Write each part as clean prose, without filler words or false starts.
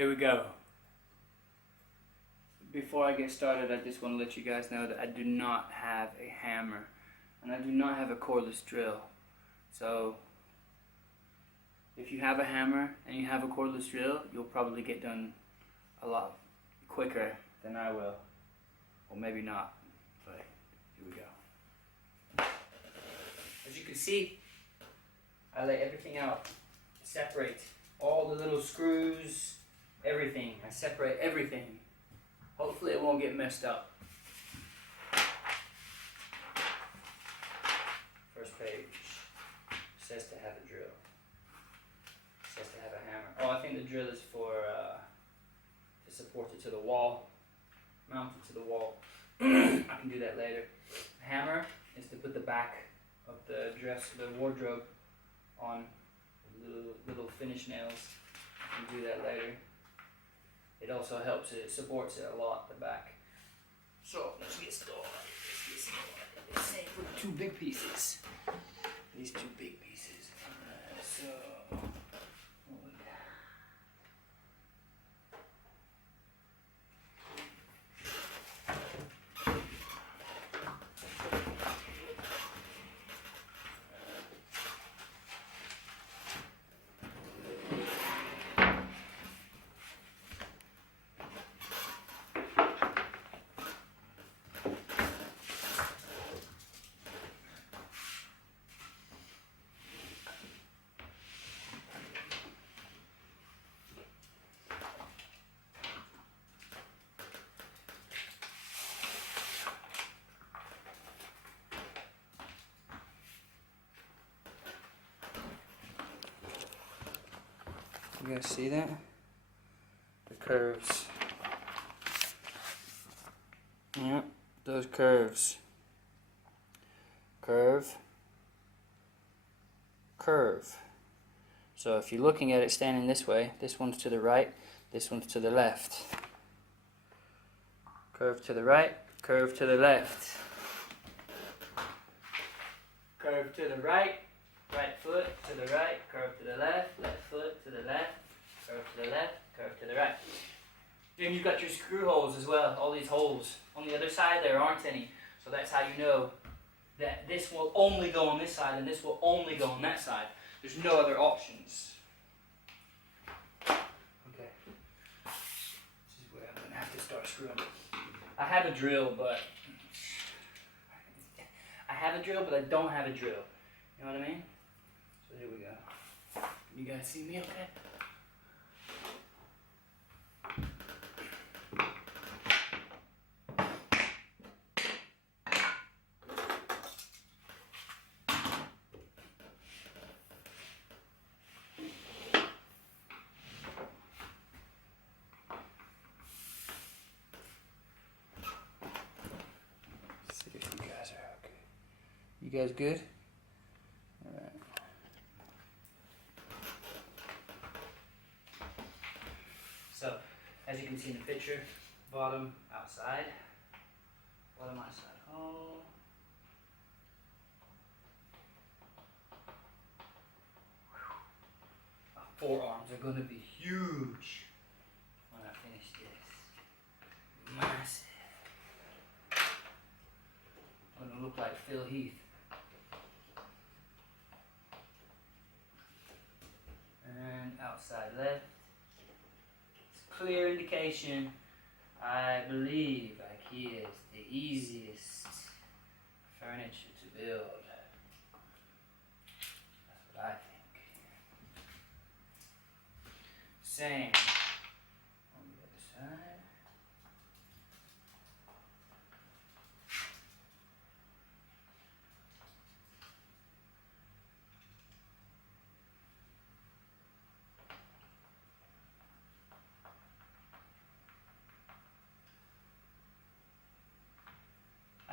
Here we go. Before I get started, I just want to let you guys know that I do not have a hammer and I do not have a cordless drill. So if you have a hammer and you have a cordless drill, you'll probably get done a lot quicker than I will. Or maybe not, but here we go. As you can see, I lay everything out, separate all the little screws, everything. I separate everything. Hopefully it won't get messed up. First page says to have a drill. Says to have a hammer. Oh, I think the drill is for to support it to the wall, mount it to the wall. I can do that later. The hammer is to put the back of the wardrobe on little finish nails. I can do that later. It also helps it supports it a lot, the back. So let's get started. Let's say for the two big pieces. These two big pieces. So what we got? You guys see that? The curves. Yeah, those curves. Curve. Curve. So if you're looking at it standing this way, this one's to the right, this one's to the left. Curve to the right, curve to the left. Curve to the right. Right foot to the right, curve to the left foot to the left, curve to the left, curve to the right. Then you've got your screw holes as well, all these holes. On the other side there aren't any, so that's how you know that this will only go on this side and this will only go on that side. There's no other options. Okay, this is where I'm going to have to start screwing. I have a drill, but I don't have a drill. You know what I mean? So here we go. You guys see me okay? See if you guys are okay. You guys good? Alright. So, as you can see in the picture, bottom outside, bottom outside hole. My forearms are going to be huge when I finish this. Massive. I'm going to look like Phil Heath. And outside left. Clear indication, I believe IKEA is the easiest furniture to build. That's what I think. Same on the other side.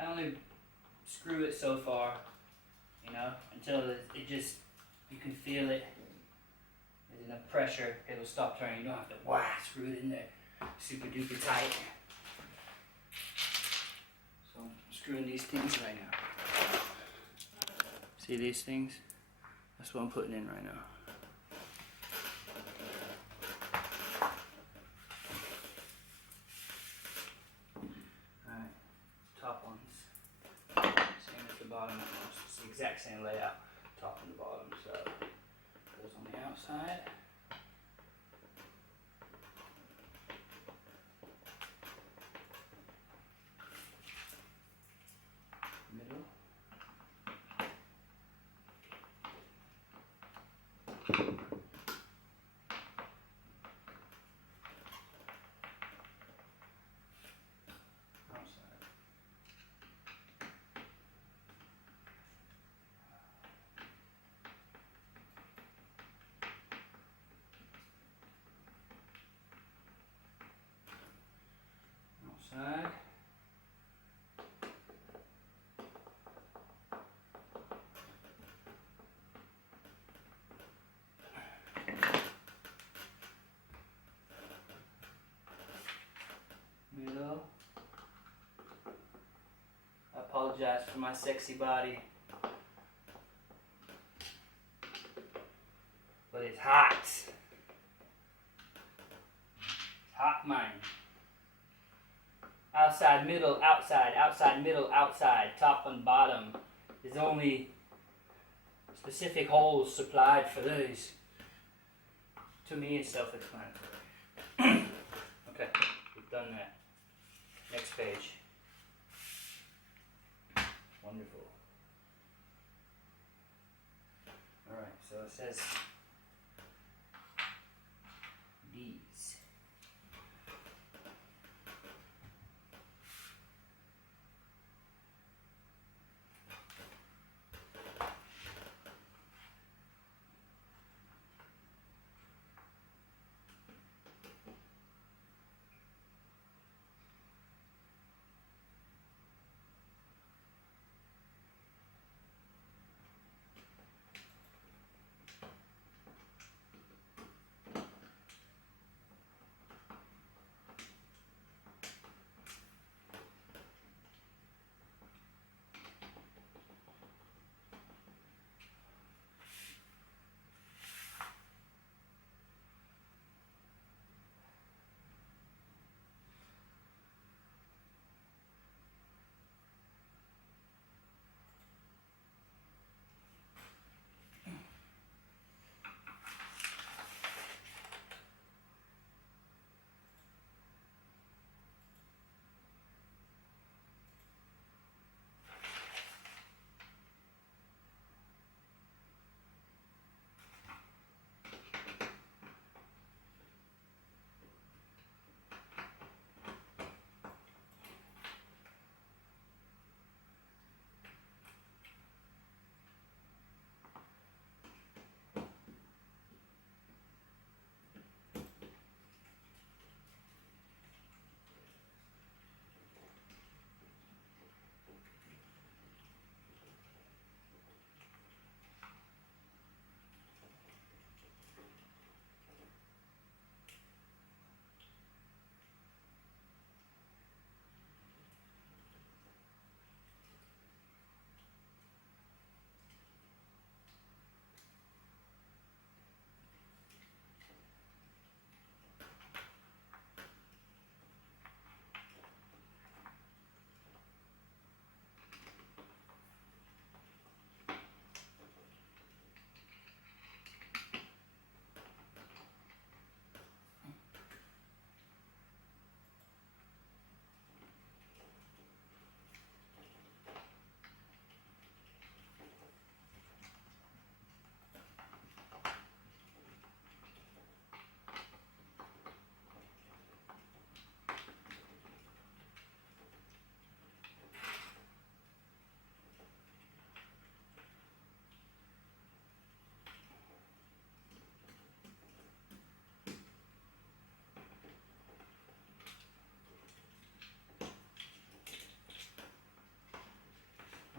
I only screw it so far, you know, until it just, you can feel it. There's enough pressure, it'll stop turning. You don't have to screw it in there super duper tight. So I'm screwing these things right now. See these things? That's what I'm putting in right now. bottom. It's the exact same layout, top and the bottom. So goes on the outside. Middle. Outside. Outside. Middle. I apologize for my sexy body, but it's hot. It's hot, man. Outside, middle, outside, outside, middle, outside, top and bottom. There's only specific holes supplied for these. To me, it's self-explanatory. Okay, we've done that. Next page. Wonderful. Alright, so it says these.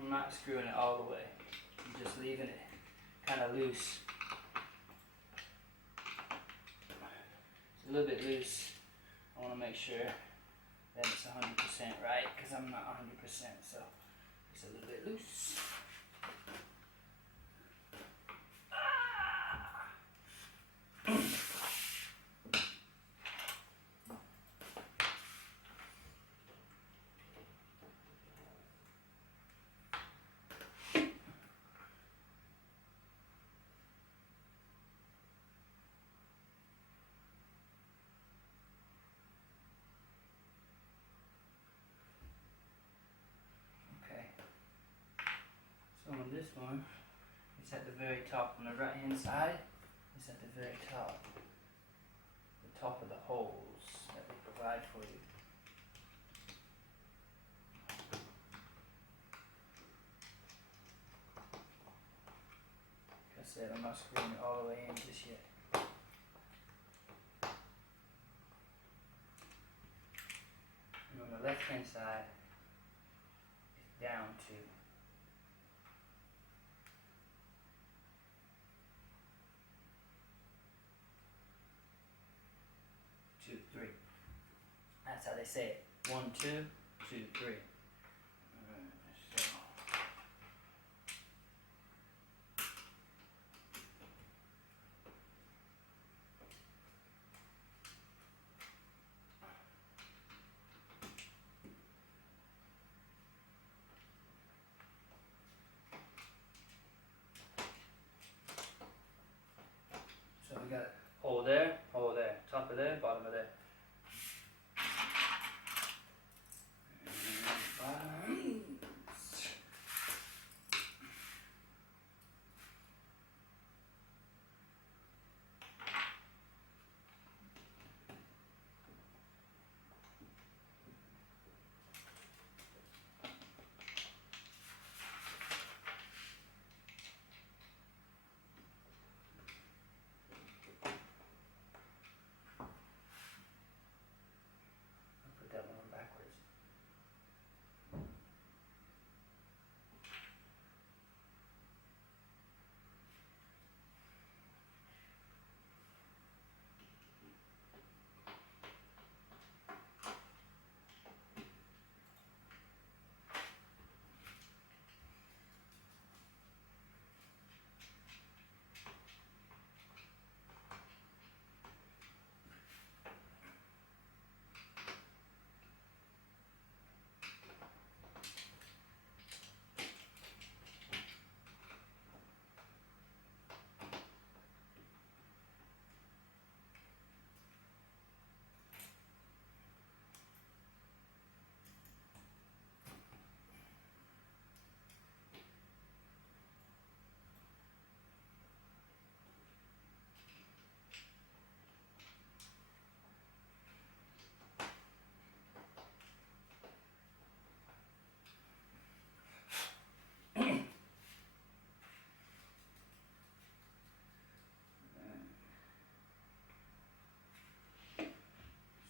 I'm not screwing it all the way. I'm just leaving it kind of loose. It's a little bit loose. I want to make sure that it's 100% right because I'm not 100%, so it's a little bit loose. this one, it's at the very top on the right hand side. It's at the very top. The top of the holes that they provide for you. Like I said, I'm not screwing it all the way in just yet. And on the left hand side, it's down to 2, 3. That's how they say it. 1, 2, 2, 3. So we got hole there, top of there, bottom of there. Put that one on backwards.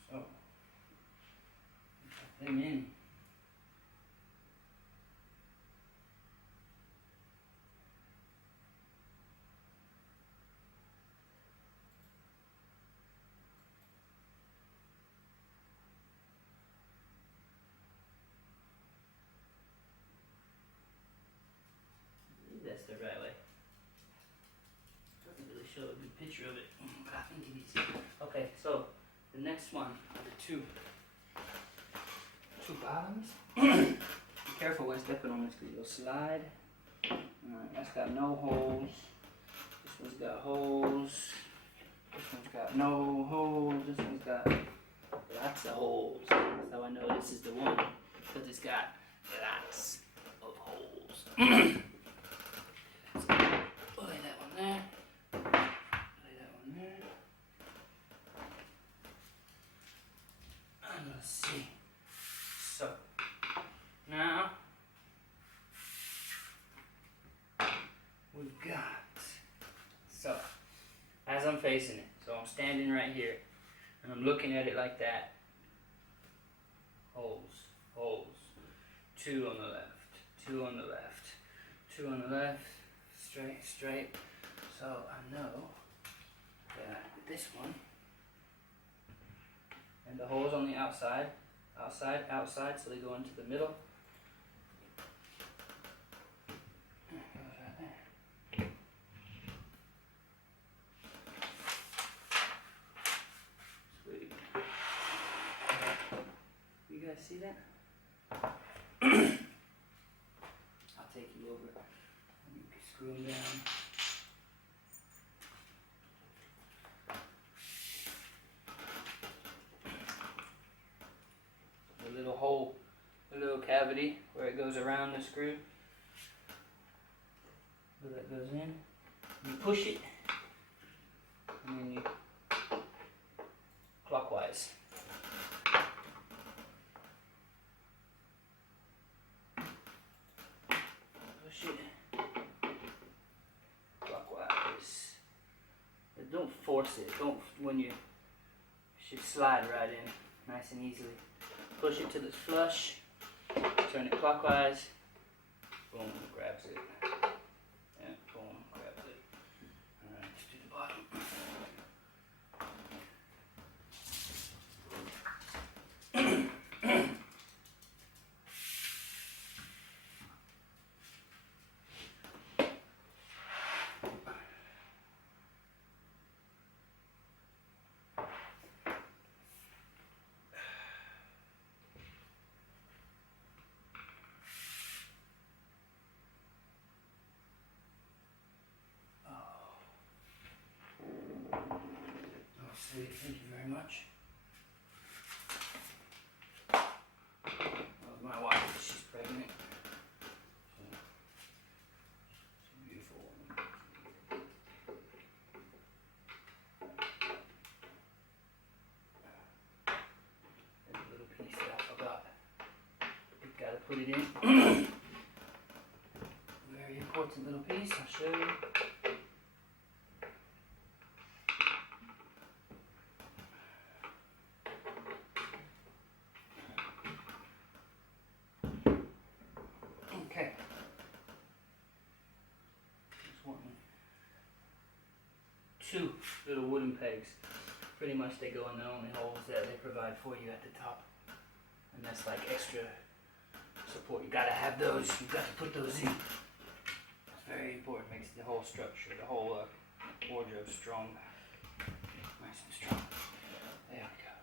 So, put them in. That's the right way. Doesn't really show a good picture of it, but I think it is. Okay, so the next one are the two bottoms. Be careful when stepping on this because you'll slide. Alright, that's got no holes. This one's got holes. This one's got no holes. This one's got lots of holes. That's how I know this is the one, because it's got lots of holes. Lay that one there. Lay that one there. And let's see. So, now we've got, so as I'm facing it, so I'm standing right here and I'm looking at it like that. Holes, holes. 2 on the left, 2 on the left, 2 on the left. Straight, straight. So I know that this one, and the holes on the outside, outside, outside, so they go into the middle. Goes right there. Sweet. You guys see that? I'll take you over. Screw them down. The little hole, the little cavity where it goes around the screw. where that goes in. You push it, and then you clockwise. Push it clockwise. But don't force it. Don't when you should slide right in, nice and easily. Push it till it's flush. Turn it clockwise. Boom, grabs it. And boom, grabs it. Alright, let's do the bottom. Thank you very much. That was my wife, she's pregnant. She's a beautiful woman. There's a little piece that I forgot. You've got to put it in. Very important little piece, I'll show you. Two little wooden pegs. Pretty much they go in the only holes that they provide for you at the top. And that's like extra support. You gotta have those. You got to put those in. It's very important. Makes the whole structure, the whole wardrobe strong. Nice and strong. There we go.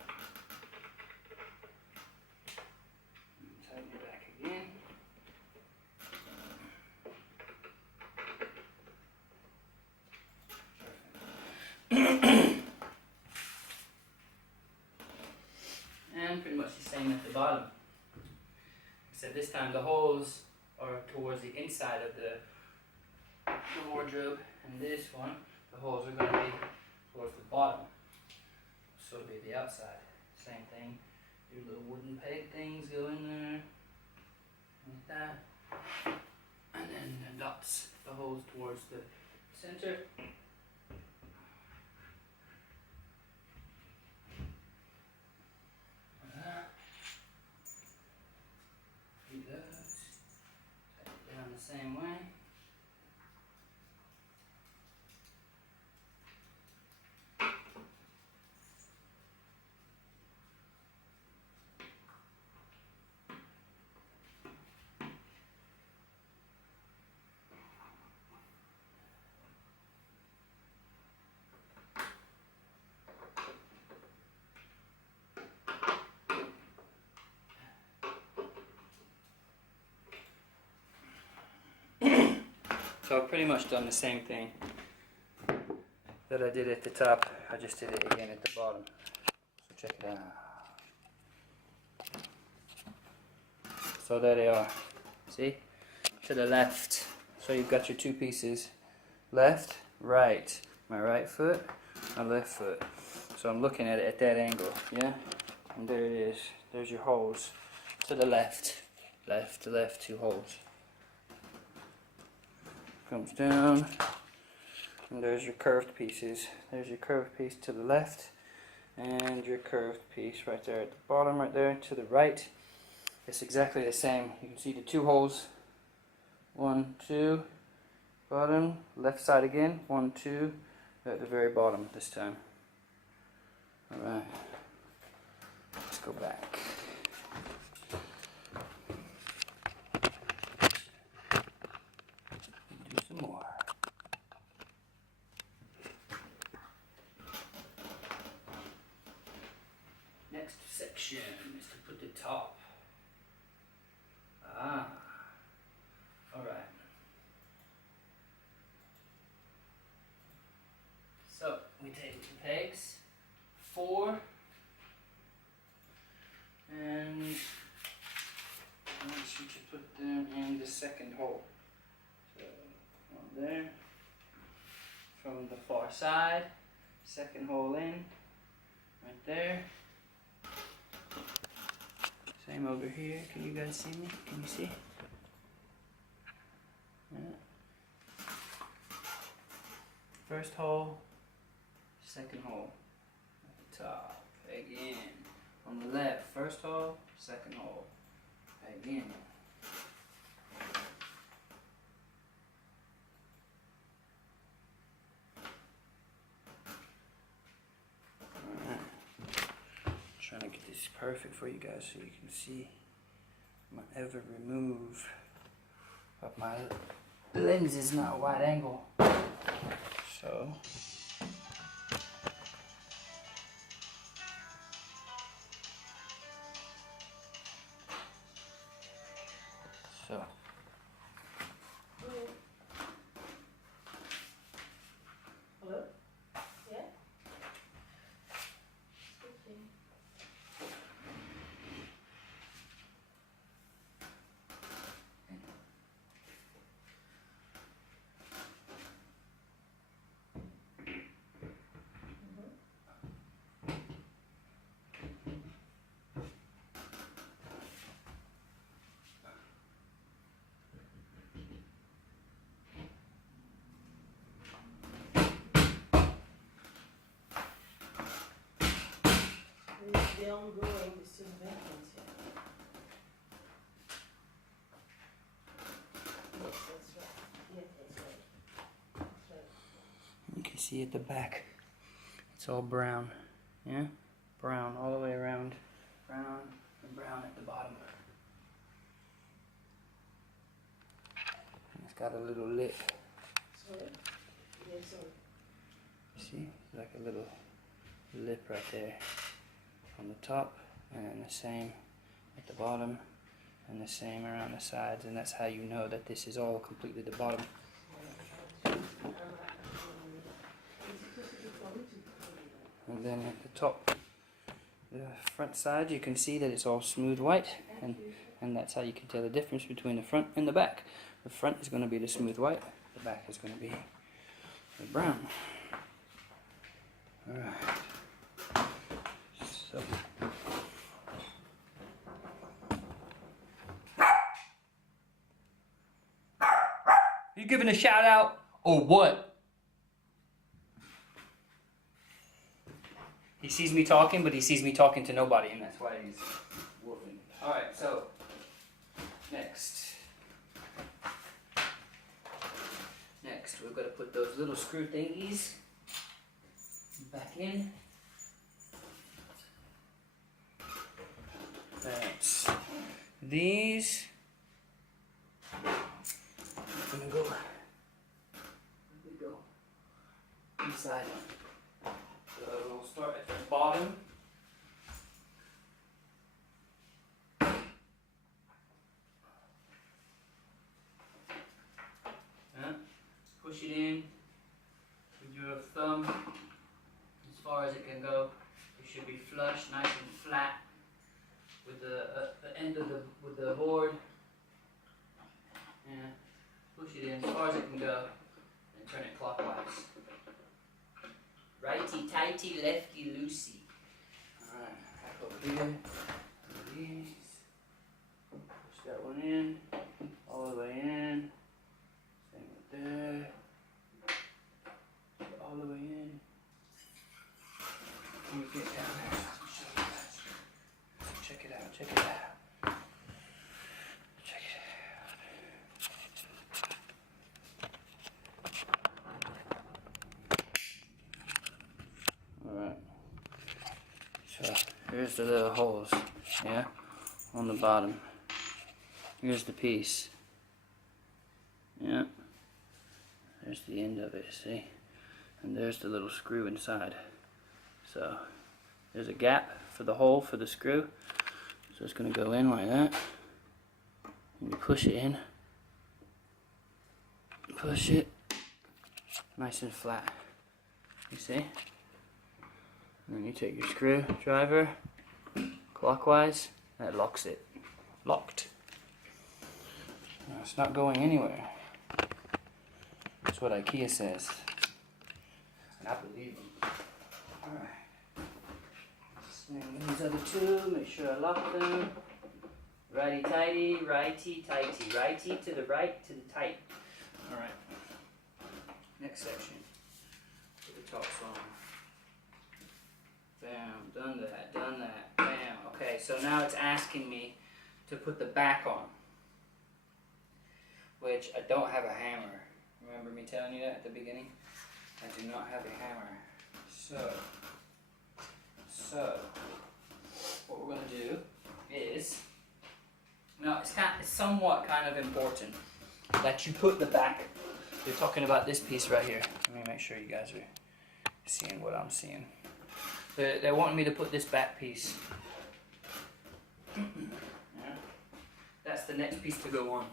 And tighten it back again. And pretty much the same at the bottom. Except this time the holes are towards the inside of the wardrobe, and this one, the holes are going to be towards the bottom. So it'll be the outside. Same thing. Your little wooden peg things go in there. Like that. And then the dots, the holes towards the center. Same way. So I've pretty much done the same thing that I did at the top. I just did it again at the bottom. So check it out. So there they are. See? To the left. So you've got your two pieces. Left, right. My right foot, my left foot. So I'm looking at it at that angle. Yeah? And there it is. There's your holes. To the left. Left to left, two holes. Comes down, and there's your curved pieces. There's your curved piece to the left, and your curved piece right there at the bottom, right there to the right. It's exactly the same. You can see the two holes. 1, 2, bottom, left side again. 1, 2, at the very bottom this time. Alright, let's go back. Next section is to put the top. Alright. So we take the pegs, 4, and make sure to put them in the second hole. So 1, there. From the far side, second hole in, right there. Same over here. Can you guys see me? Can you see? Yeah. First hole, second hole. At the top, again. On the left, first hole, second hole. Again. Alright. Trying to get this perfect for you guys so you can see my ever remove. But my lens is not wide angle. So Hello? Yeah? Speaking. The ongoing disinvestments here. Yes, that's right. Yes, that's right. That's right. you can see at the back, it's all brown. Yeah? Brown all the way around. Brown and brown at the bottom. And it's got a little lip. Sorry? Yes, sorry. See? Like a little lip right there. On the top, and the same at the bottom, and the same around the sides, and that's how you know that this is all completely the bottom. And then at the top, the front side, you can see that it's all smooth white, and that's how you can tell the difference between the front and the back. The front is going to be the smooth white, the back is going to be the brown. Alright. So. You giving a shout out or what? He sees me talking, but he sees me talking to nobody, and that's why he's whooping. Alright, so next we're going to put those little screw thingies back in. That's these. I'm gonna go inside. So we'll start at the bottom. Push it in with your thumb as far as it can go. It should be flush, nice and flat with the end of the board. And push it in as far as it can go and turn it clockwise. Righty tighty, lefty loosey. Alright, back over here. These. Push that one in. All the way in. Same right there. All the way in. Let me get down there. Check it out, check it out. Check it out. Alright. So here's the little holes, yeah, on the bottom. Here's the piece. Yeah. There's the end of it, see? And there's the little screw inside. So there's a gap for the hole for the screw. So it's going to go in like that. And you push it in. Push it. Nice and flat. You see? And then you take your screwdriver clockwise. That locks it. Locked. Now it's not going anywhere. That's what IKEA says. And I believe them. Alright. Slam these other two, make sure I lock them. Righty tighty, righty tighty. Righty to the right, to the tight. Alright. Next section. Put the tops on. Bam, done that, bam. Okay, so now it's asking me to put the back on. Which I don't have a hammer. Remember me telling you that at the beginning? I do not have a hammer. So what we're gonna do is, now it's somewhat kind of important that you put the back. They're talking about this piece right here. Let me make sure you guys are seeing what I'm seeing. They're wanting me to put this back piece. Yeah. That's the next piece to go on,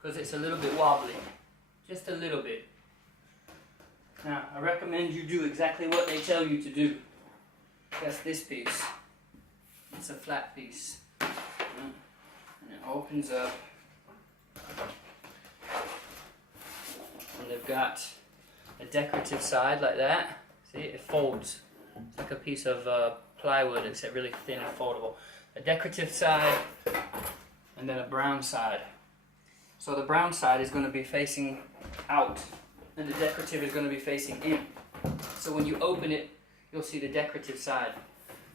because it's a little bit wobbly, just a little bit. Now, I recommend you do exactly what they tell you to do. That's this piece. It's a flat piece. And it opens up. And they've got a decorative side like that. See, it folds. It's like a piece of plywood, except really thin and foldable. A decorative side, and then a brown side. So the brown side is going to be facing out, and the decorative is going to be facing in. So when you open it, you'll see the decorative side,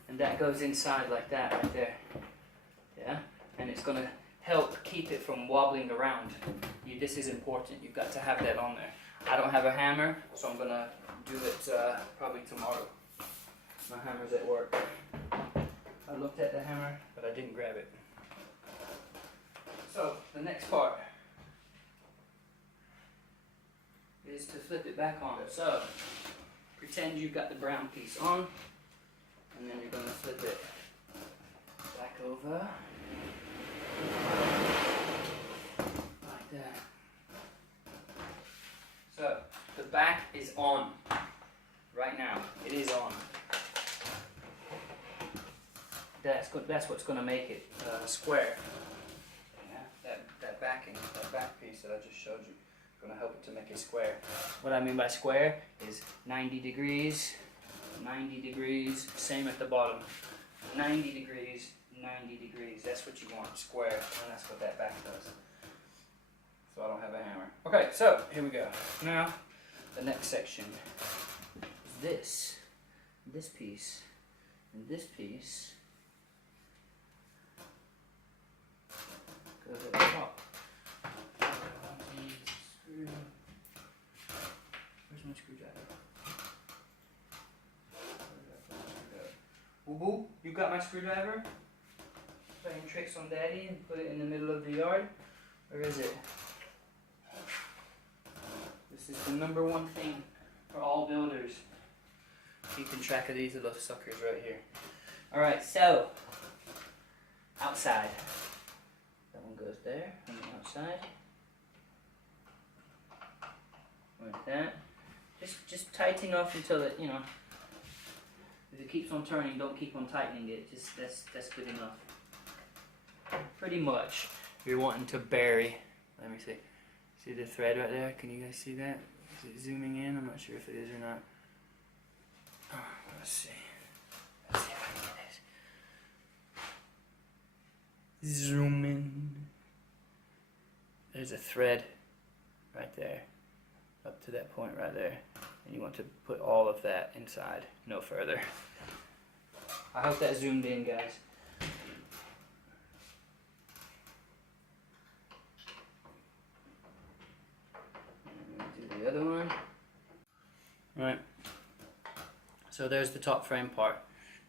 and that goes inside like that right there. Yeah, and it's going to help keep it from wobbling around. This is important. You've got to have that on there. I don't have a hammer, so I'm going to do it probably tomorrow. My hammer's at work. I looked at the hammer, but I didn't grab it. So the next part is to flip it back on. So pretend you've got the brown piece on, and then you're going to flip it back over like that. So the back is on right now. It is on. That's what's going to make it square. Yeah, that backing, that back piece that I just showed you, is going to help it to make it square. What I mean by square is 90 degrees, 90 degrees, same at the bottom. 90 degrees, 90 degrees. That's what you want, square, and that's what that back does. So I don't have a hammer. Okay, so here we go. Now, the next section is this piece, and this piece goes at the top. Where's my screwdriver? Boo boo, you got my screwdriver? Playing tricks on Daddy and put it in the middle of the yard? Where is it? This is the #1 thing for all builders. Keeping track of these little suckers right here. Alright, so outside. That one goes there on the outside. Like that. Just tighten off until it, you know, if it keeps on turning, don't keep on tightening it. Just that's good enough. Pretty much. You're wanting to bury. Let me see. See the thread right there? Can you guys see that? Is it zooming in? I'm not sure if it is or not. Oh, let's see. Let's see if I can get this. Zoom in. There's a thread right there. Up to that point right there. And you want to put all of that inside, no further. I hope that zoomed in, guys. Do the other one. Right. So there's the top frame part.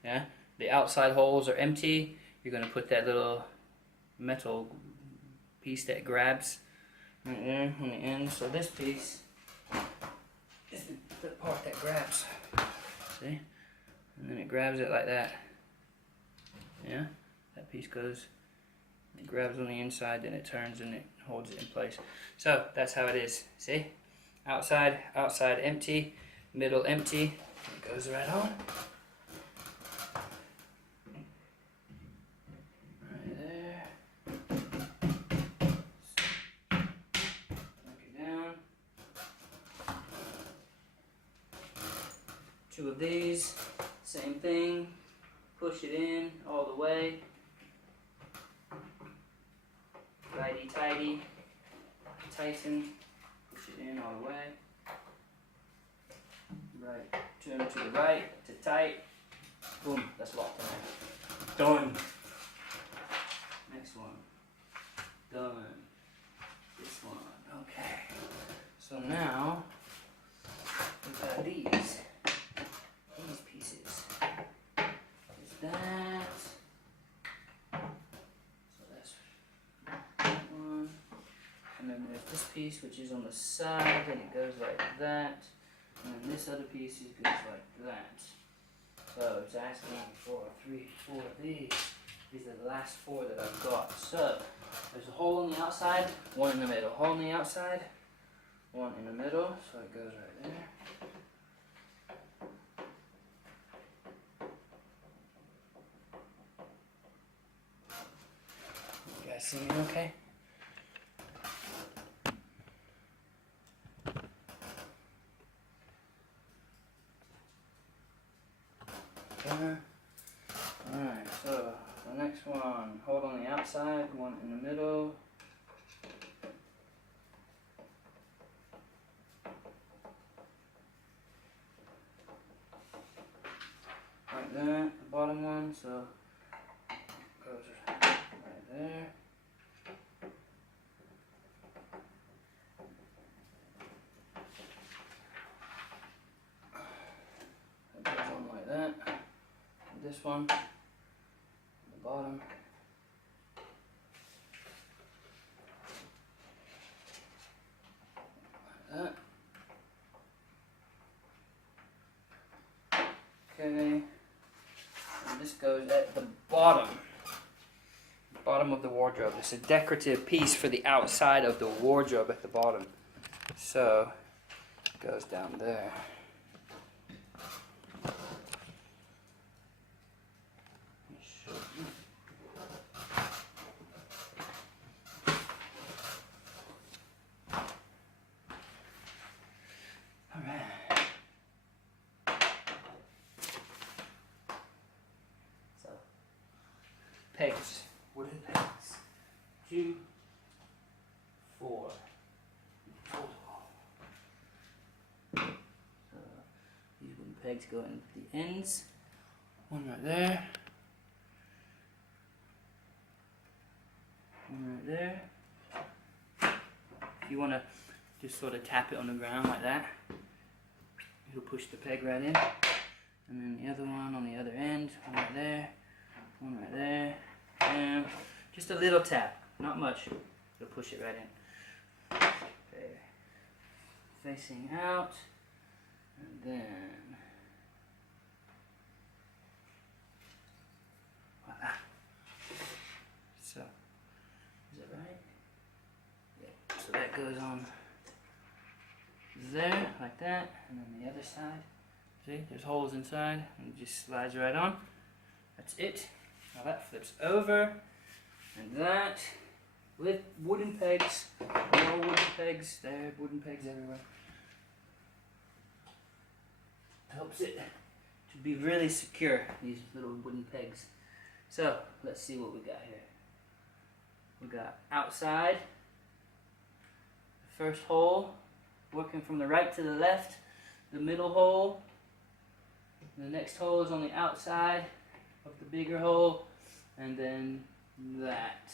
Yeah. The outside holes are empty. You're gonna put that little metal piece that grabs right there on the end. So this piece is the part that grabs. See? And then it grabs it like that. Yeah? That piece goes, it grabs on the inside, then it turns and it holds it in place. So that's how it is. See? Outside empty, middle empty. It goes right on. Right there. Knock it down. 2 of these, same thing, push it in all the way, righty tighty, tighten, push it in all the way, right, turn to the right, to tight, boom, that's locked in there. Done. Next one, done. This one, okay. So now, we've got these pieces. There's that. So that's that one. And then there's this piece which is on the side, and it goes like that. And then this other piece goes like that. So it's asking for 3, 4 of these. These are the last 4 that I've got. So there's a hole on the outside, 1 in the middle. Hole on the outside, 1 in the middle. So it goes right there. You guys see me okay? Alright, so the next one, hold on the outside, 1 in the middle. Like that, the bottom one, so goes right there. It goes on like that. This one, the bottom. Like that. Okay, and this goes at the bottom of the wardrobe. It's a decorative piece for the outside of the wardrobe at the bottom. So, it goes down there. Pegs, wooden pegs, 2, 4, total. So these wooden pegs go in the ends, 1 right there, 1 right there. If you want to just sort of tap it on the ground like that, it'll push the peg right in. And then the other one on the other end, 1 right there, 1 right there. And just a little tap, not much. You'll push it right in. Okay. Facing out, and then voila. So, is it right? Yeah. So that goes on there, like that, and then the other side. See, there's holes inside, and it just slides right on. That's it. Now that flips over, and that, with wooden pegs, more wooden pegs, there, wooden pegs everywhere. Helps it to be really secure, these little wooden pegs. So, let's see what we got here. We got outside, the first hole, working from the right to the left, the middle hole, the next hole is on the outside of the bigger hole, and then that.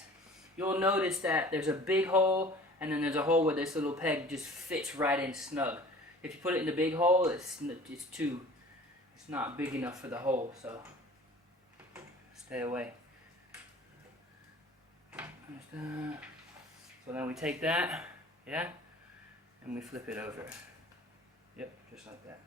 You'll notice that there's a big hole, and then there's a hole where this little peg just fits right in snug. If you put it in the big hole, it's not big enough for the hole, so stay away. So then we take that, yeah, and we flip it over. Yep, just like that.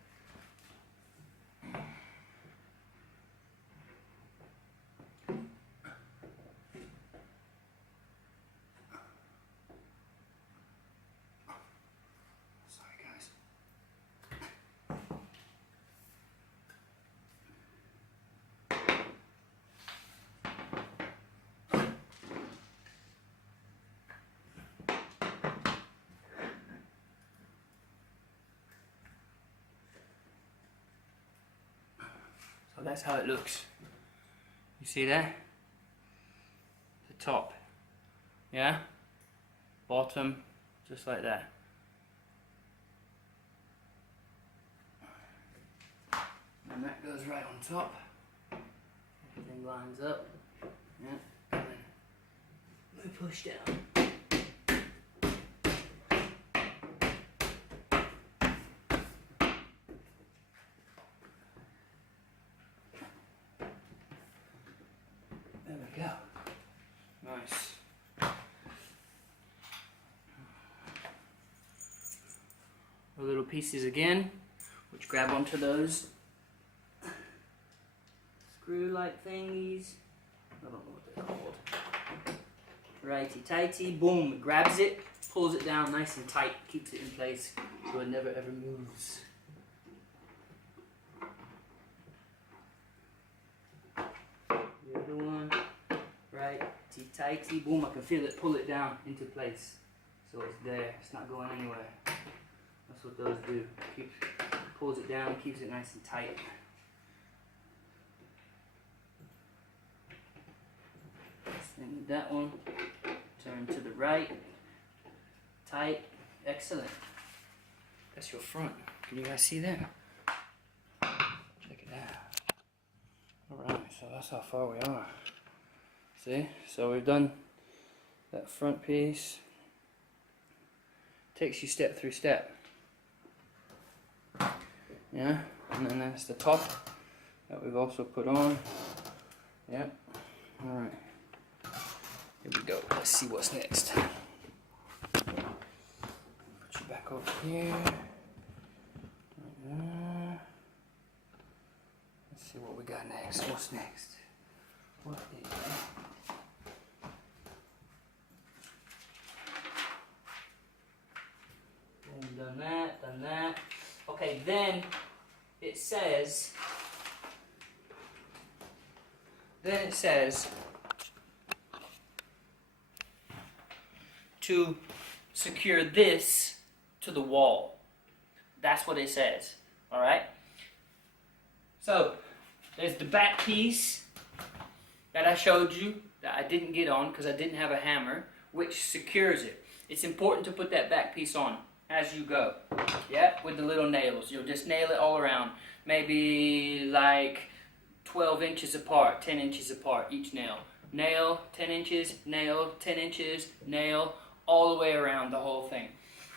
that's how it looks. You see that? The top. Yeah? Bottom, just like that. And that goes right on top. Everything lines up. Yeah. And then we push down. There we go. Nice. Our little pieces again, which grab onto those screw-like thingies. I don't know what they're called. Righty tighty, boom, it grabs it, pulls it down nice and tight, keeps it in place so it never ever moves. The other one, righty tighty, boom, I can feel it pull it down into place. So it's there, it's not going anywhere. That's what those do. Pulls it down, keeps it nice and tight. Same with that one. Turn to the right. Tight. Excellent. That's your front. Can you guys see that? Check it out. Alright, so that's how far we are. See? So we've done that front piece. Takes you step through step. Yeah, and then that's the top that we've also put on. Yep. Alright. Here we go. Let's see what's next. Put you back over here. Like that. Let's see what we got next. What's next? What is Boom, done that, done that. Okay, then it says to secure this to the wall. That's what it says. Alright? So there's the back piece that I showed you that I didn't get on because I didn't have a hammer, which secures it. It's important to put that back piece on as you go. Yeah, with the little nails. You'll just nail it all around. Maybe like 12 inches apart, 10 inches apart, each nail. Nail, 10 inches, nail, 10 inches, nail, all the way around the whole thing.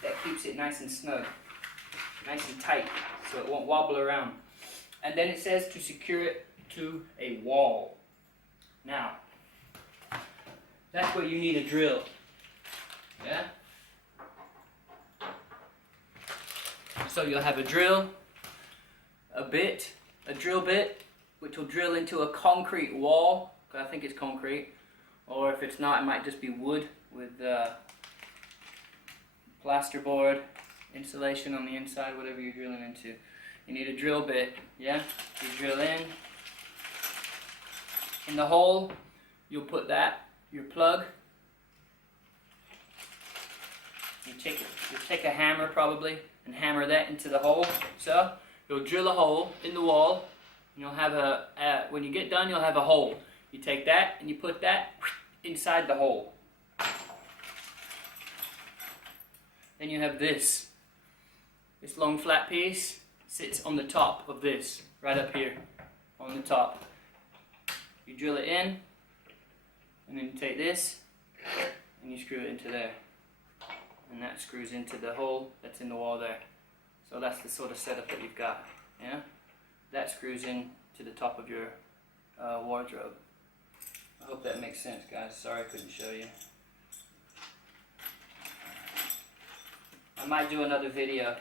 That keeps it nice and snug, nice and tight, so it won't wobble around. And then it says to secure it to a wall. Now, that's where you need a drill. Yeah? So you'll have a drill, a drill bit, which will drill into a concrete wall. I think it's concrete, or if it's not, it might just be wood with plasterboard, insulation on the inside, whatever you're drilling into. You need a drill bit, yeah? You drill in the hole, you'll put that, your plug. You take a hammer probably and hammer that into the hole. So you'll drill a hole in the wall. And you'll have when you get done, you'll have a hole. You take that and you put that inside the hole. Then you have this. This long flat piece sits on the top of this, right up here, on the top. You drill it in, and then you take this, and you screw it into there. And that screws into the hole that's in the wall there. So that's the sort of setup that you've got, yeah? That screws in to the top of your wardrobe. I hope that makes sense, guys. Sorry I couldn't show you. I might do another video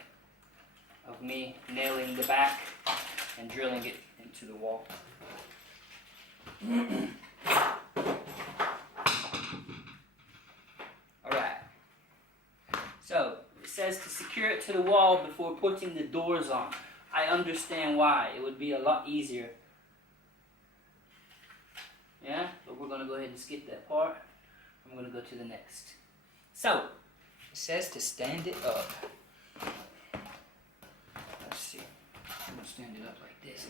of me nailing the back and drilling it into the wall. Alright. So, it says to secure it to the wall before putting the doors on. I understand why. It would be a lot easier. Yeah? But we're going to go ahead and skip that part. I'm going to go to the next. So, it says to stand it up. Let's see. I'm going to stand it up like this.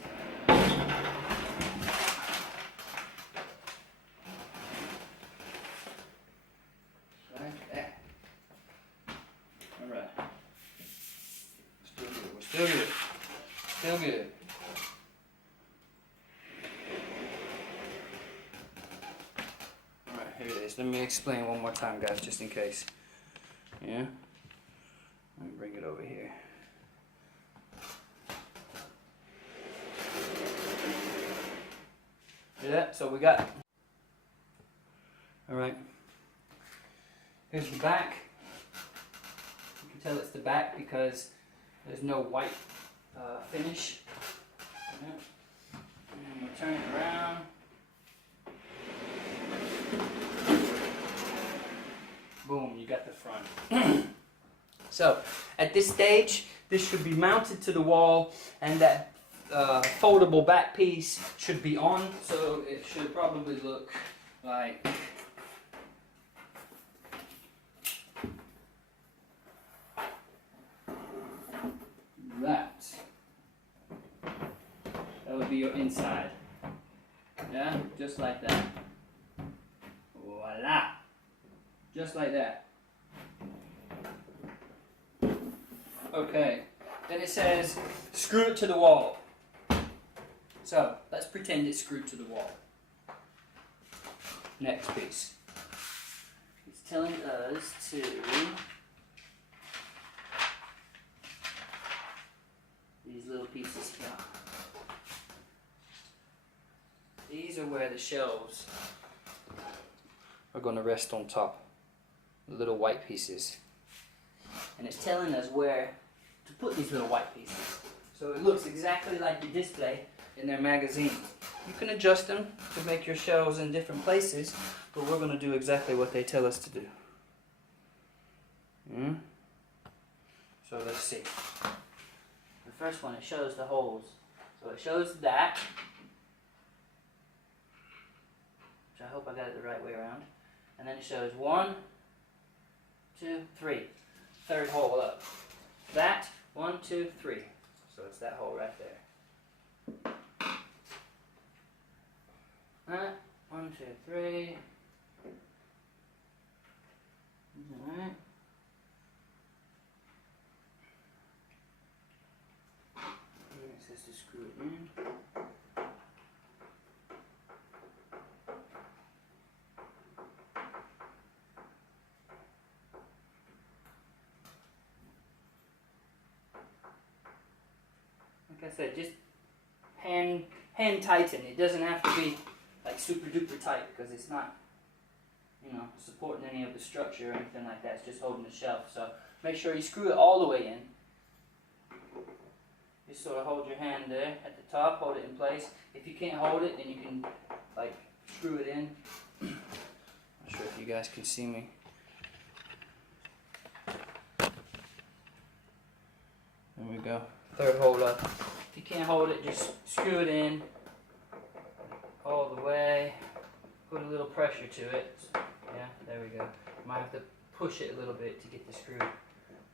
Like that. Alright. Still good. We're still good. Still good. Alright, here it is. Let me explain one more time, guys, just in case. Yeah? Let me bring it over here. See that? So we got. Alright. Here's the back. You can tell it's the back because there's no white finish. Yeah. And we'll turn it around. Boom, you got the front. So, at this stage, this should be mounted to the wall, and that foldable back piece should be on, so it should probably look like that. That would be your inside. Yeah, just like that. Voila! Just like that. Okay, then it says screw it to the wall. So let's pretend it's screwed to the wall. Next piece. It's telling us to these little pieces here. These are where the shelves are going to rest on top. The little white pieces. And it's telling us where to put these little white pieces. So it looks exactly like the display in their magazine. You can adjust them to make your shelves in different places, but we're going to do exactly what they tell us to do. So let's see. The first one, it shows the holes. So it shows that, which I hope I got it the right way around. And then it shows 1, 2, 3. Third hole up. That, 1, 2, 3. So it's that hole right there. That, 1, 2, 3. Alright. It says to screw it in. Like I said, just hand tighten. It doesn't have to be like super duper tight because it's not, you know, supporting any of the structure or anything like that. It's just holding the shelf. So make sure you screw it all the way in. Just sort of hold your hand there at the top, hold it in place. If you can't hold it, then you can like screw it in. Not sure if you guys can see me. There we go. Third hole up. If you can't hold it, just screw it in all the way. Put a little pressure to it. Yeah, there we go. Might have to push it a little bit to get the screw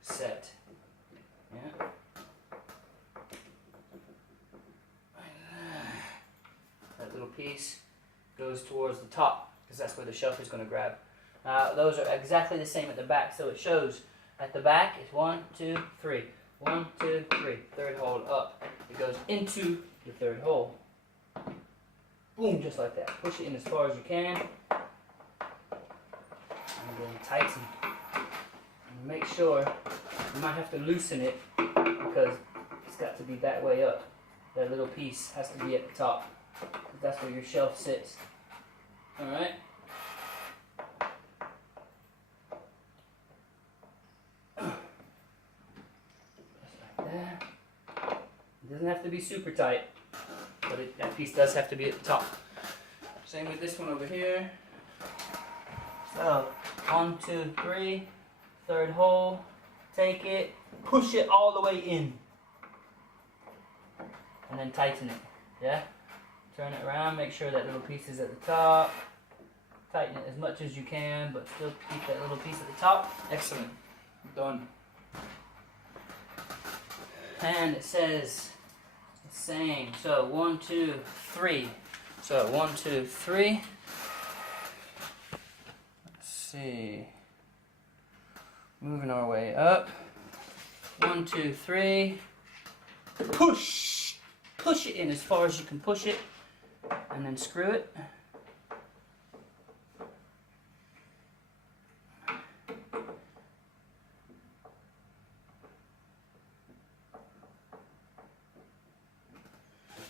set. Yeah. That little piece goes towards the top because that's where the shelf is going to grab. Those are exactly the same at the back, so it shows at the back it's 1, 2, 3. 1, 2, 3. Third hole up. It goes into the third hole. Boom, just like that. Push it in as far as you can. And then tighten. And make sure, you might have to loosen it because it's got to be that way up. That little piece has to be at the top. That's where your shelf sits. Alright? There. It doesn't have to be super tight, but that piece does have to be at the top. Same with this one over here. So, 1, 2, 3, third hole, take it, push it all the way in, and then tighten it, yeah? Turn it around, make sure that little piece is at the top, tighten it as much as you can, but still keep that little piece at the top. Excellent, done. And it says Same. So 1, 2, 3. So 1, 2, 3. Let's see. Moving our way up. 1, 2, 3. Push! Push it in as far as you can push it. And then screw it.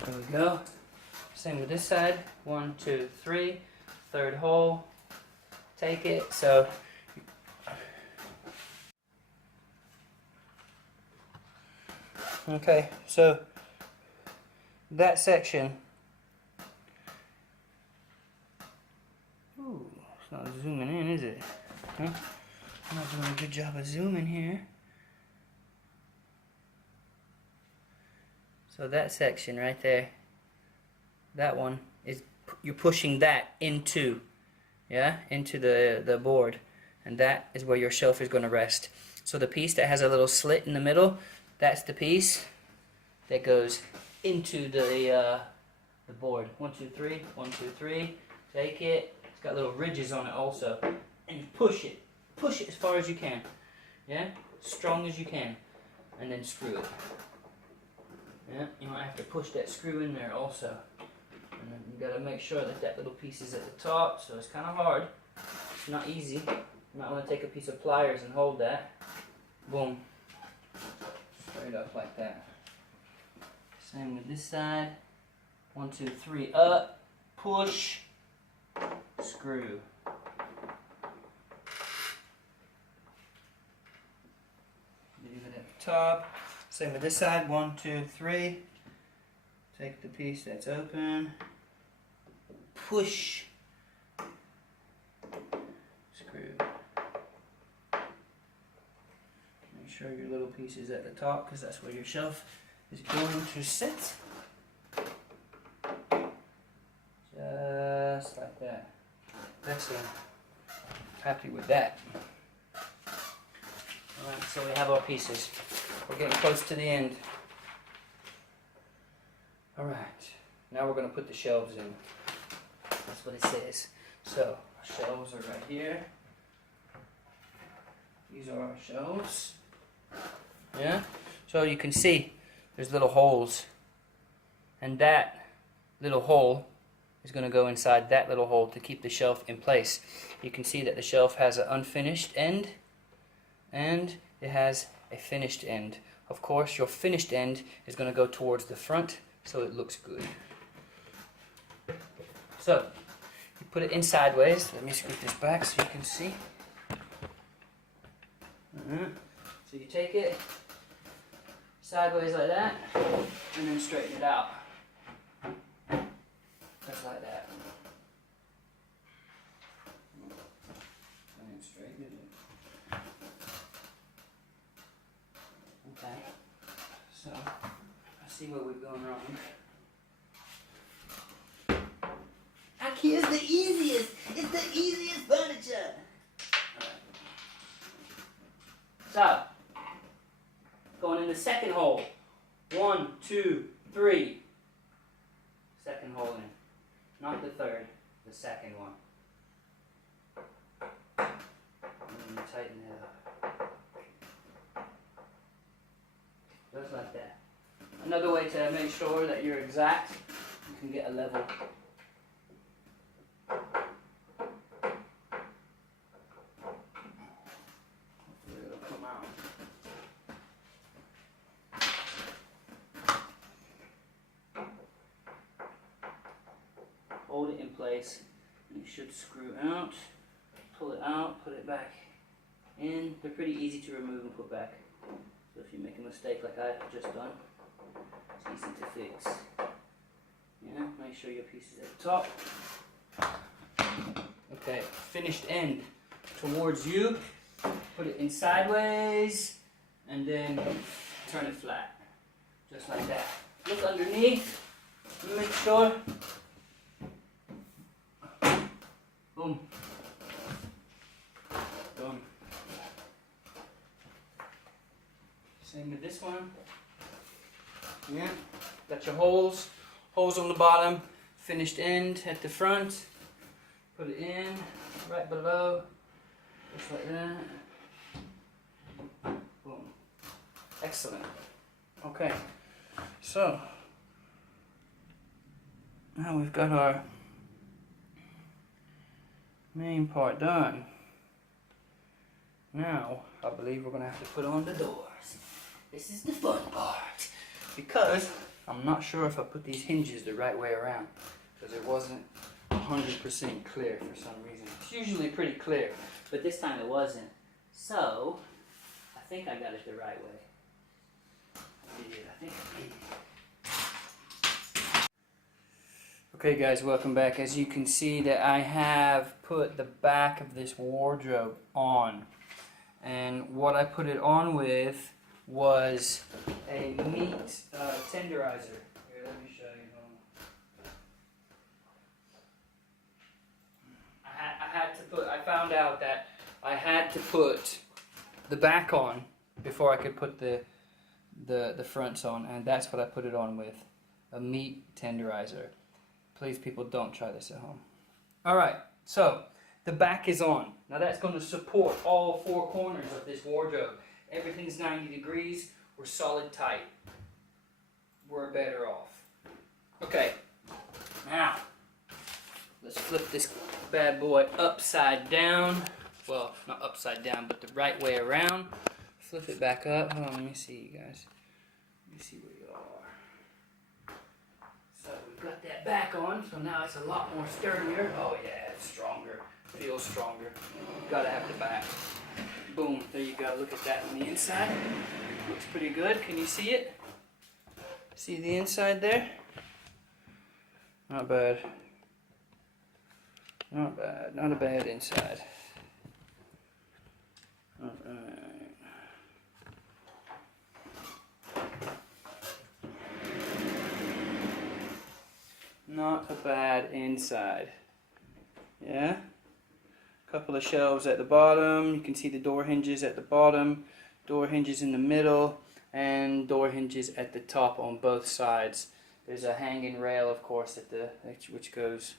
There we go. Same with this side. 1, 2, 3. Third hole. Take it. So okay, so that section. Ooh, it's not zooming in, is it? Huh? I'm not doing a good job of zooming here. So that section right there, that one is, you're pushing that into, yeah, into the board, and that is where your shelf is going to rest. So the piece that has a little slit in the middle, that's the piece that goes into the board. 1, 2, 3, 1, 2, 3. Take it. It's got little ridges on it also, and you push it as far as you can, yeah, strong as you can, and then screw it. Yeah, you might have to push that screw in there also. And then you gotta make sure that that little piece is at the top, so it's kind of hard. It's not easy. You might want to take a piece of pliers and hold that. Boom. Straight up like that. Same with this side. 1, 2, 3, up, push, screw. Leave it at the top. Same with this side, 1, 2, 3. Take the piece that's open, push, screw. Make sure your little piece is at the top because that's where your shelf is going to sit. Just like that. Excellent. Happy with that. Alright, so we have our pieces. We're getting close to the end. Alright, now we're going to put the shelves in. That's what it says. So, our shelves are right here. These are our shelves. Yeah? So you can see there's little holes. And that little hole is going to go inside that little hole to keep the shelf in place. You can see that the shelf has an unfinished end and it has a finished end. Of course, your finished end is going to go towards the front so it looks good. So, you put it in sideways. Let me scoot this back so you can see. So you take it sideways like that and then straighten it out. Just like that. And then straighten it. Okay. So, I see where we're going wrong. IKEA is the easiest. It's the easiest furniture. So, going in the second hole. 1, 2, 3. Second hole in. Not the third, the second one. And then tighten it up. Just like that. Another way to make sure that you're exact, you can get a level. Hopefully it'll come out. Hold it in place, and you should screw out, pull it out, put it back in. They're pretty easy to remove and put back. So if you make a mistake like I've just done, it's easy to fix. Yeah, make sure your piece is at the top. Okay, finished end towards you. Put it in sideways, and then turn it flat. Just like that. Look underneath, make sure. Boom. Done. Same with this one. Yeah. Got your holes on the bottom, finished end at the front. Put it in right below, just like that. Boom. Excellent. Okay, so now we've got our main part done. Now I believe we're gonna have to put on the doors. This is the fun part, because I'm not sure if I put these hinges the right way around, because it wasn't 100% clear for some reason. It's usually pretty clear, but this time it wasn't. So I think I got it the right way. I think I did. Okay guys, welcome back. As you can see that I have put the back of this wardrobe on. And what I put it on with was a meat tenderizer. Here, let me show you. I found out that I had to put the back on before I could put the fronts on, and that's what I put it on with, a meat tenderizer. Please, people, don't try this at home. Alright, so the back is on. Now that's going to support all four corners of this wardrobe. Everything's 90 degrees. We're solid tight. We're better off. Okay, now let's flip this bad boy upside down. Well, not upside down, but the right way around. Flip it back up. Hold on, let me see you guys. Let me see where you are. So we've got that back on, so now it's a lot more sturdier. Oh yeah, it's stronger. Feels stronger. Gotta have the back. Boom, there you go. Look at that on the inside. Looks pretty good. Can you see it? See the inside there? Not bad. Not bad. Not a bad inside. Alright. Not a bad inside. Yeah? Couple of shelves at the bottom. You can see the door hinges at the bottom, door hinges in the middle, and door hinges at the top on both sides. There's a hanging rail, of course, at the which goes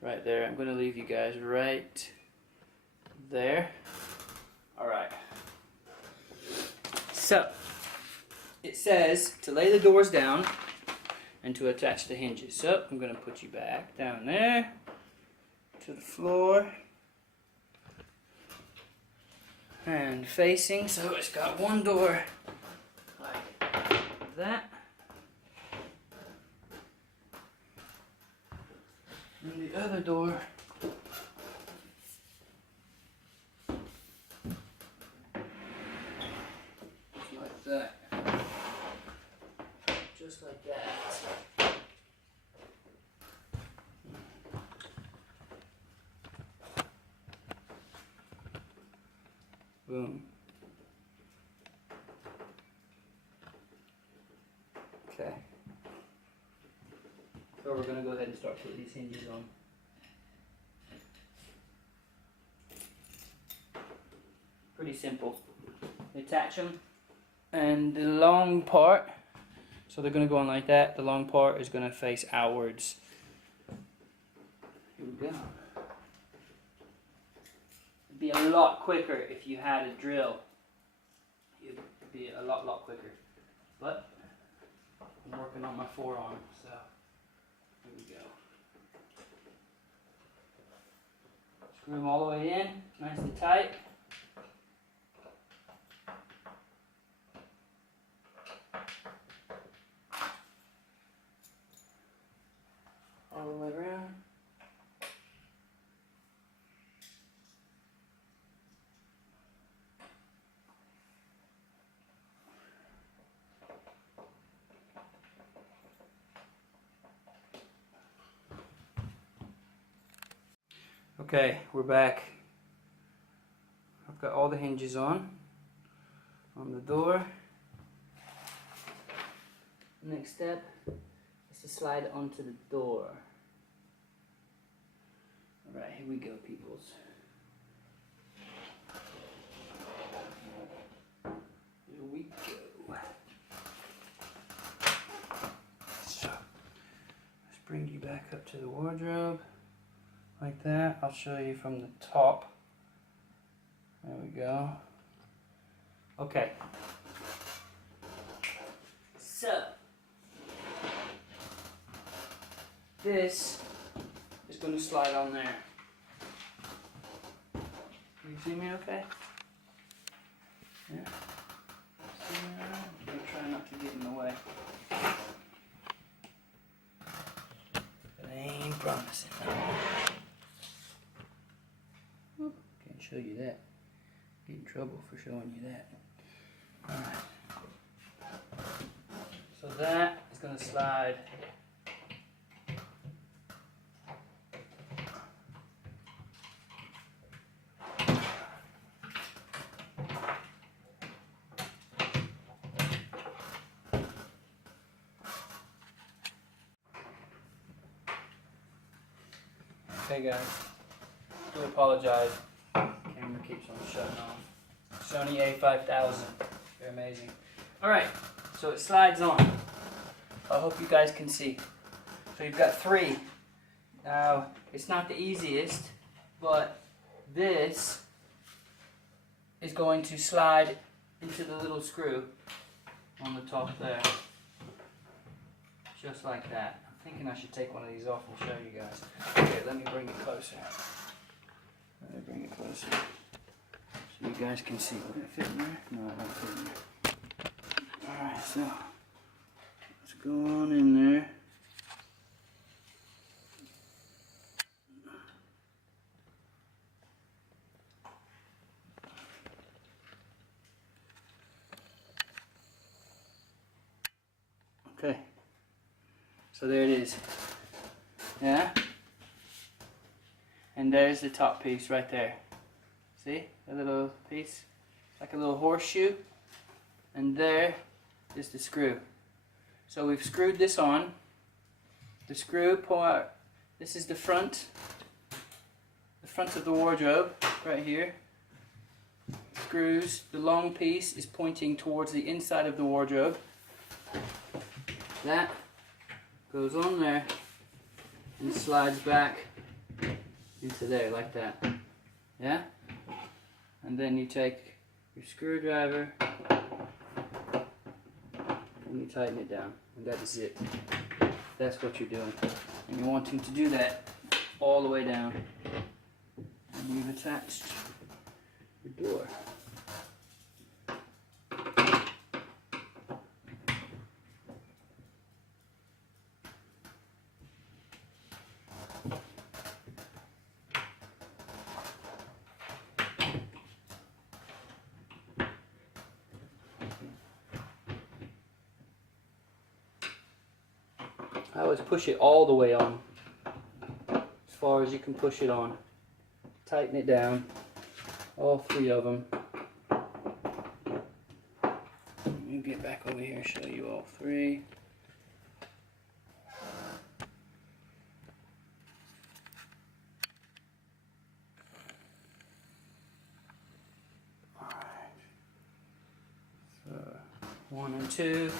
right there. I'm going to leave you guys right there. Alright. So, it says to lay the doors down and to attach the hinges. So, I'm going to put you back down there to the floor. And facing, so it's got one door like that. And the other door like that. Just like that. Boom. Okay. So we're going to go ahead and start putting these hinges on. Pretty simple. Attach them, and the long part, so they're going to go on like that. The long part is going to face outwards. Here we go. It'd be a lot quicker if you had a drill. It'd be a lot quicker. But I'm working on my forearm, so here we go. Screw them all the way in, nice and tight. All the way around. Okay, we're back. I've got all the hinges on the door. Next step is to slide it onto the door. Alright, here we go, peoples. Here we go. like that. I'll show you from the top. There we go. Okay. So, this is going to slide on there. Can you see me okay? Yeah? See me all right? I'm going to try not to get in the way. But I ain't promising. Can't show you that. Get in trouble for showing you that. Alright. So that is going to slide. Hey guys, do apologize. Camera keeps on shutting off. Sony A5000, they're amazing. Alright, so it slides on. I hope you guys can see. So you've got 3. Now, it's not the easiest, but this is going to slide into the little screw on the top there. Just like that. I'm thinking I should take one of these off and show you guys. Okay, let me bring it closer. Let me bring it closer. So you guys can see. Will it fit in there? No, it won't fit in there. Alright, so let's go on in there. Okay. So there it is. Yeah? And there's the top piece right there. See? A little piece? Like a little horseshoe. And there is the screw. So we've screwed this on. The screw part. This is the front. The front of the wardrobe right here. Screws. The long piece is pointing towards the inside of the wardrobe. That goes on there and slides back into there like that. Yeah? And then you take your screwdriver and you tighten it down. And that is it. That's what you're doing. And you're wanting to do that all the way down. And you've attached your door. I always push it all the way on, as far as you can push it on. Tighten it down, all 3 of them. Let me get back over here and show you all 3. Alright, so 1 and 2.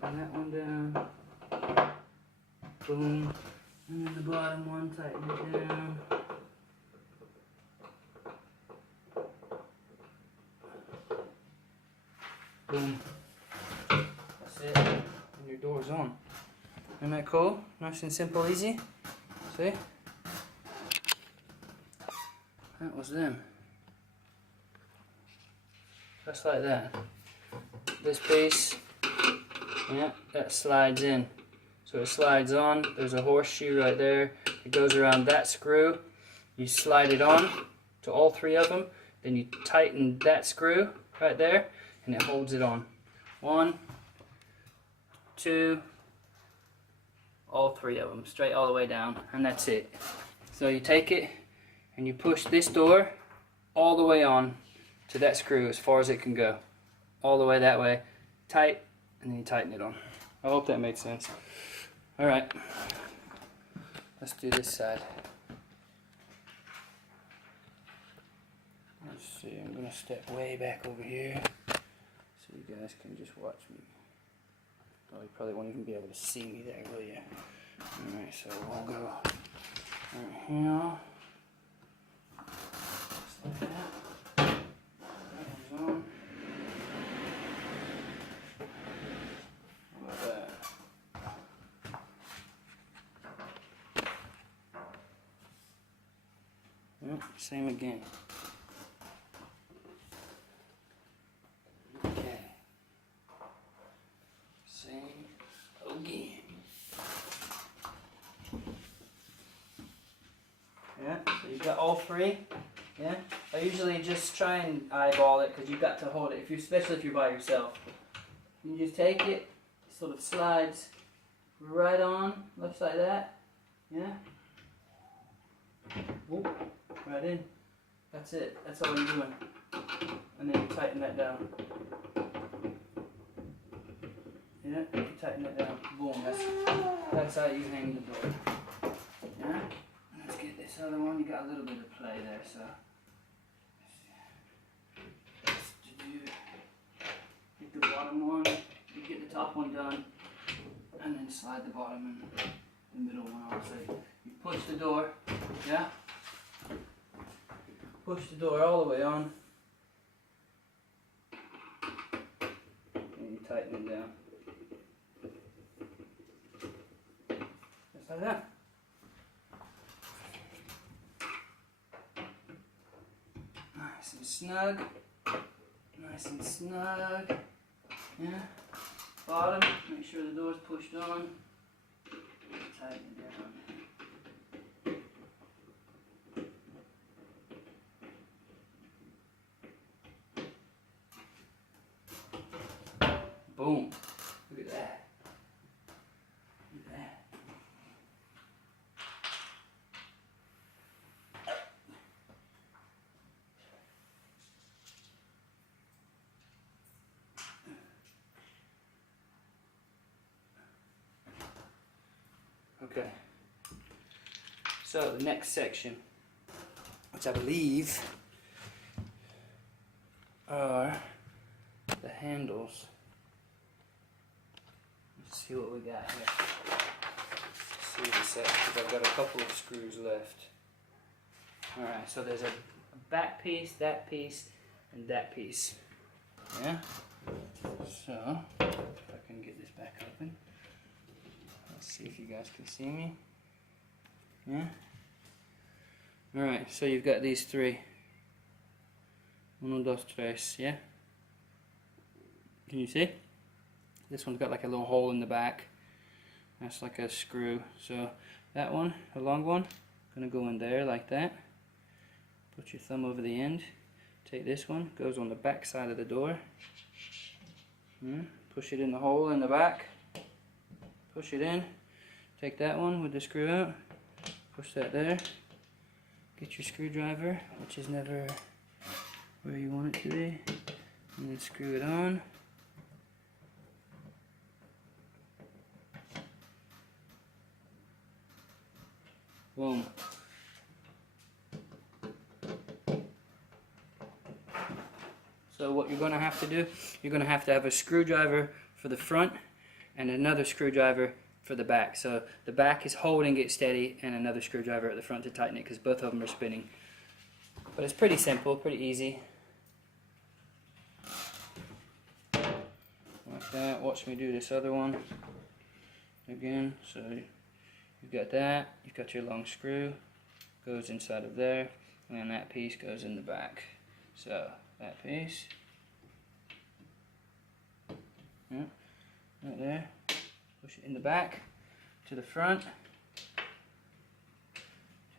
Tighten that one down. Boom. And then the bottom one, tighten it down. Boom. That's it. And your door's on. Isn't that cool? Nice and simple, easy. See? That was them. Just like that. This piece. Yeah, that slides in. So it slides on. There's a horseshoe right there. It goes around that screw. You slide it on to all 3 of them. Then you tighten that screw right there and it holds it on. 1, 2, all 3 of them. Straight all the way down. And that's it. So you take it and you push this door all the way on to that screw as far as it can go. All the way that way. Tight. And then you tighten it on. I hope that made sense. Alright, let's do this side. Let's see, I'm going to step way back over here so you guys can just watch me. Oh, you probably won't even be able to see me there, will you? Alright, so we'll go right here. Just like that. That one's on. How about that? Yep, same again. Okay. Same again. Yeah, so you've got all three. Yeah, I usually just try and eyeball it because you've got to hold it, especially if you're by yourself. You just take it, it sort of slides right on, looks like that. Yeah. Whoop, right in. That's it. That's all you're doing. And then you tighten that down. Yeah, you tighten it down. Boom. That's how you hang the door. Yeah. Let's get this other one. You got a little bit of play there, so. Get the bottom one. You get the top one done, and then slide the bottom and the middle one on. So you push the door. Yeah. Push the door all the way on. And you tighten it down. Just like that. Nice and snug. Nice and snug. Yeah. Bottom, make sure the door's pushed on. Tighten it down. Boom. Look at that. Look at that. Okay. So the next section, which I believe are the handles. Let's see what we got here. See this because I've got a couple of screws left. Alright, so there's a back piece, that piece, and that piece. Yeah? So, if I can get this back open. Let's see if you guys can see me. Yeah? Alright, so you've got these three. 1, 2, 3, yeah? Can you see? This one's got like a little hole in the back. That's like a screw. So that one, a long one, gonna go in there like that. Put your thumb over the end. Take this one, goes on the back side of the door. Push it in the hole in the back. Push it in. Take that one with the screw out. Push that there. Get your screwdriver, which is never where you want it to be. And then screw it on. Boom. So what you're going to have to do, you're going to have a screwdriver for the front and another screwdriver for the back. So the back is holding it steady and another screwdriver at the front to tighten it because both of them are spinning. But it's pretty simple, pretty easy. Like that. Watch me do this other one again. So you've got that, you've got your long screw, goes inside of there, and then that piece goes in the back. So that piece, yeah, right there, push it in the back to the front,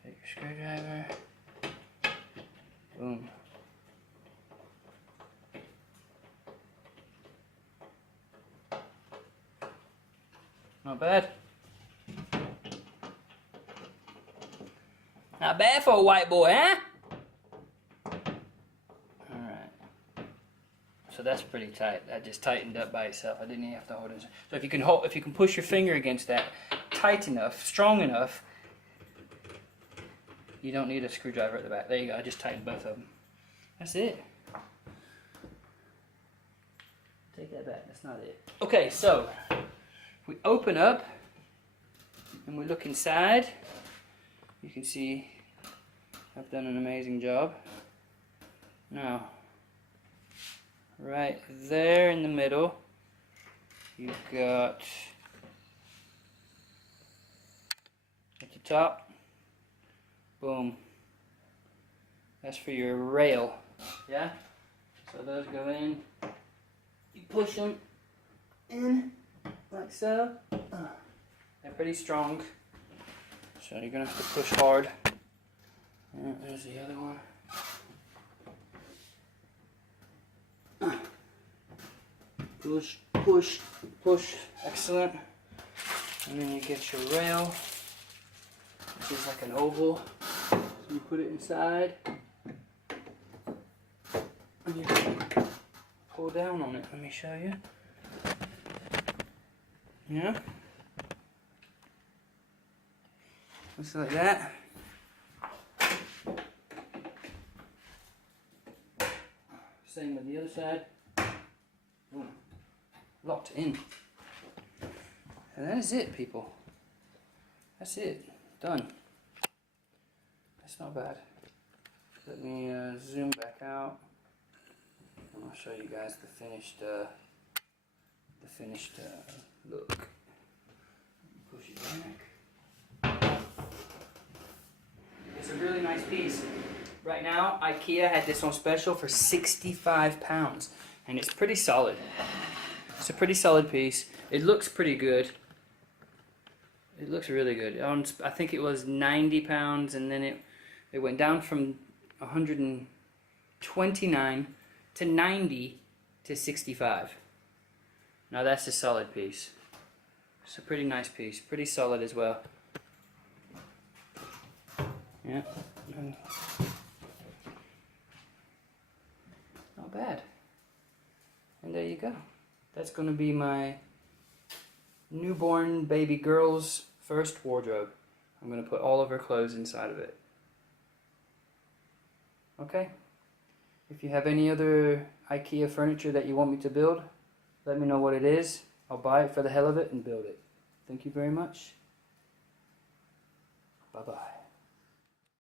take your screwdriver, boom. Not bad. Not bad for a white boy, huh? Alright. So that's pretty tight. That just tightened up by itself. I didn't even have to hold it. So if you can push your finger against that tight enough, strong enough, you don't need a screwdriver at the back. There you go. I just tightened both of them. That's it. Take that back. That's not it. Okay, so we open up and we look inside, you can see I've done an amazing job. Now, right there in the middle, you've got at the top, boom, that's for your rail, yeah? So those go in, you push them in like so. They're pretty strong, so you're gonna have to push hard. There's the other one. Push, push, push, excellent. And then you get your rail, which is like an oval. So you put it inside, and you pull down on it. Let me show you. Yeah? Just like that. Same with the other side. Boom. Locked in. And that is it, people. That's it. Done. That's not bad. Let me zoom back out. And I'll show you guys the finished look. Push it back. It's a really nice piece. Right now, IKEA had this on special for £65, and it's pretty solid. It's a pretty solid piece. It looks pretty good. It looks really good. I think it was £90, and then it went down from 129 to 90 to 65. Now that's a solid piece. It's a pretty nice piece, pretty solid as well. Yeah. Not bad. And there you go. That's going to be my newborn baby girl's first wardrobe. I'm going to put all of her clothes inside of it. Okay? If you have any other IKEA furniture that you want me to build, let me know what it is. I'll buy it for the hell of it and build it. Thank you very much. Bye-bye.